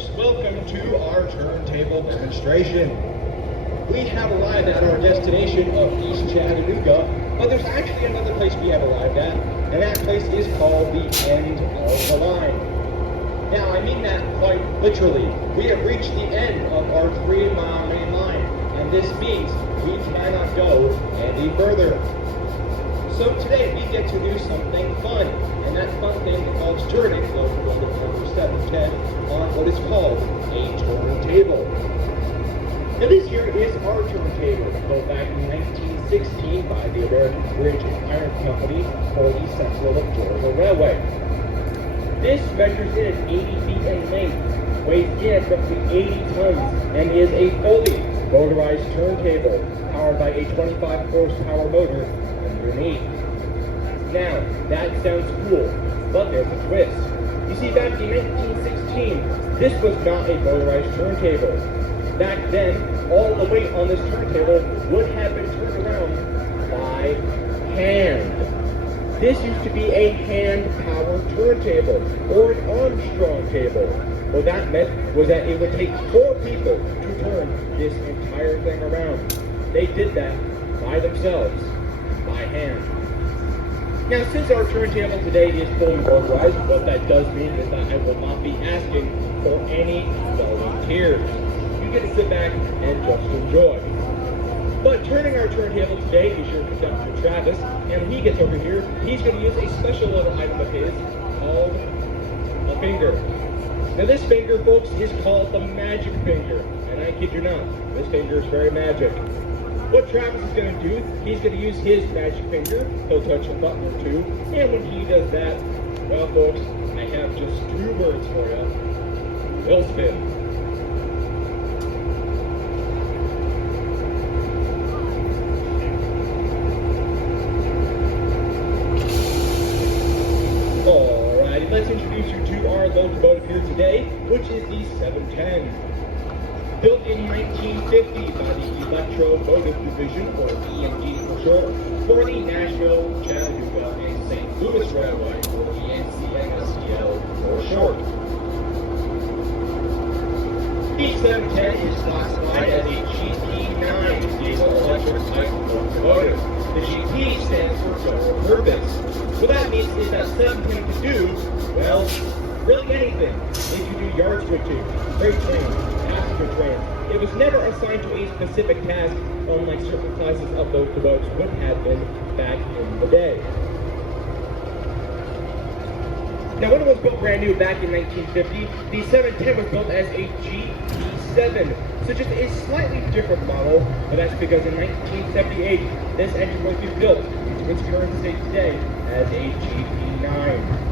folks, welcome to our turntable demonstration. We have arrived at our destination of East Chattanooga, but there's actually another place we have arrived at, and that place is called the end of the line. Now, I mean that quite literally. We have reached the end of our 3-mile main line, and this means we cannot go any further. So today we get to do something fun, and that fun thing involves turning locomotive number 710 on what is called a turntable. Now this here is our turntable, built back in 1916 by the American Bridge and Iron Company for the Central of Georgia Railway. This measures in at 80 feet in length, weighs in roughly 80 tons, and is a fully motorized turntable powered by a 25 horsepower motor underneath. Now, that sounds cool, but there's a twist. You see, back in 1916, this was not a motorized turntable. Back then, all the weight on this turntable would have been turned around by hand. This used to be a hand-powered turntable, or an Armstrong table. What that meant was that it would take 4 people to turn this entire thing around. They did that by themselves, by hand. Now, since our turntable today is fully motorized, what that does mean is that I will not be asking for any volunteers. You get to sit back and just enjoy. But turning our turntable today is your conductor, Travis, and when he gets over here, he's going to use a special little item of his called a finger. Now, this finger, folks, is called the magic finger, and I kid you not, this finger is very magic. What Travis is going to do, he's going to use his magic finger. He'll touch a button or two. And when he does that, well, folks, I have just 2 words for you. Will spin. Alrighty, let's introduce you to our locomotive here today, which is the 710. Built in 1950 by the Electromotive Division, or EMD for short, for the Nashville, Chattanooga, and St. Louis Railway, or the NCNSTL for short. The 710 is classified as a GP9 diesel electric type locomotive. The GP stands for general purpose. What that means is that 710 can do, well, really anything. If you do yard switching, freight trains, passenger trains. It was never assigned to a specific task, unlike certain classes of locomotives would have been back in the day. Now, when it was built brand new back in 1950, the 710 was built as a GP7, so just a slightly different model, but that's because in 1978, this engine was rebuilt into its current state today as a GP9.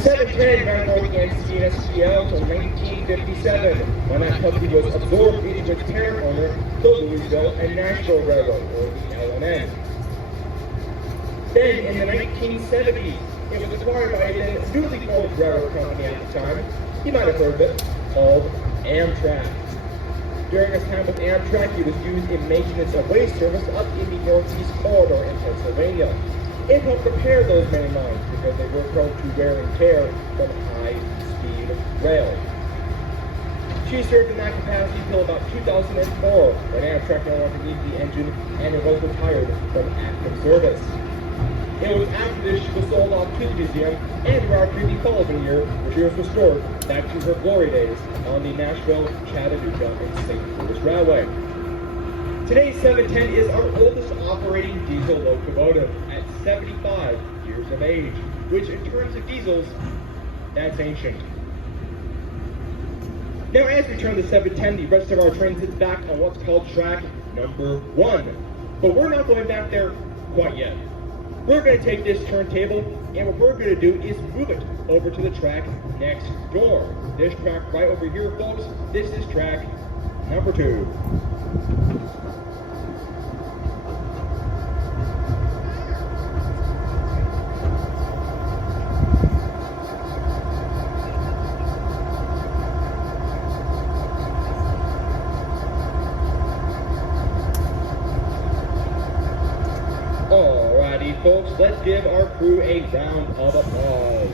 710 ran for the NCNSTL until 1957, when that company was absorbed into its parent owner, the Louisville and Nashville Railroad, or the LNN. Then, in the 1970s, it was acquired by a newly formed railroad company at the time, you might have heard of it, called Amtrak. During his time with Amtrak, he was used in maintenance of waste service up in the Northeast Corridor in Pennsylvania. It helped repair those main lines because they were prone to wear and tear from high-speed rail. She served in that capacity until about 2004, when Amtrak no longer needed the engine and it was retired from active service. It was after this she was sold off to the museum, and thereafter the following year, where she was restored back to her glory days on the Nashville, Chattanooga, and St. Louis Railway. Today's 710 is our oldest operating diesel locomotive at 75 years of age, which in terms of diesels, that's ancient. Now, as we turn the 710, the rest of our train sits back on what's called track number 1. But we're not going back there quite yet. We're going to take this turntable, and what we're going to do is move it over to the track next door. This track right over here, folks, this is track number 2. Alrighty, folks, let's give our crew a round of applause.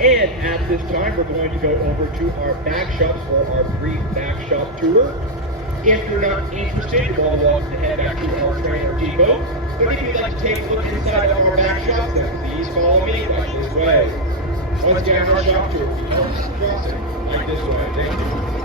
And at this time, we're going to go over to our back shops for our brief back shop tour. If you're not interested, you're more than welcome to head back to our trailer depot. But if you'd like to take a look inside of our back shop, then please follow me right this way. Once again, our shop tour begins crossing like this way. Thank you.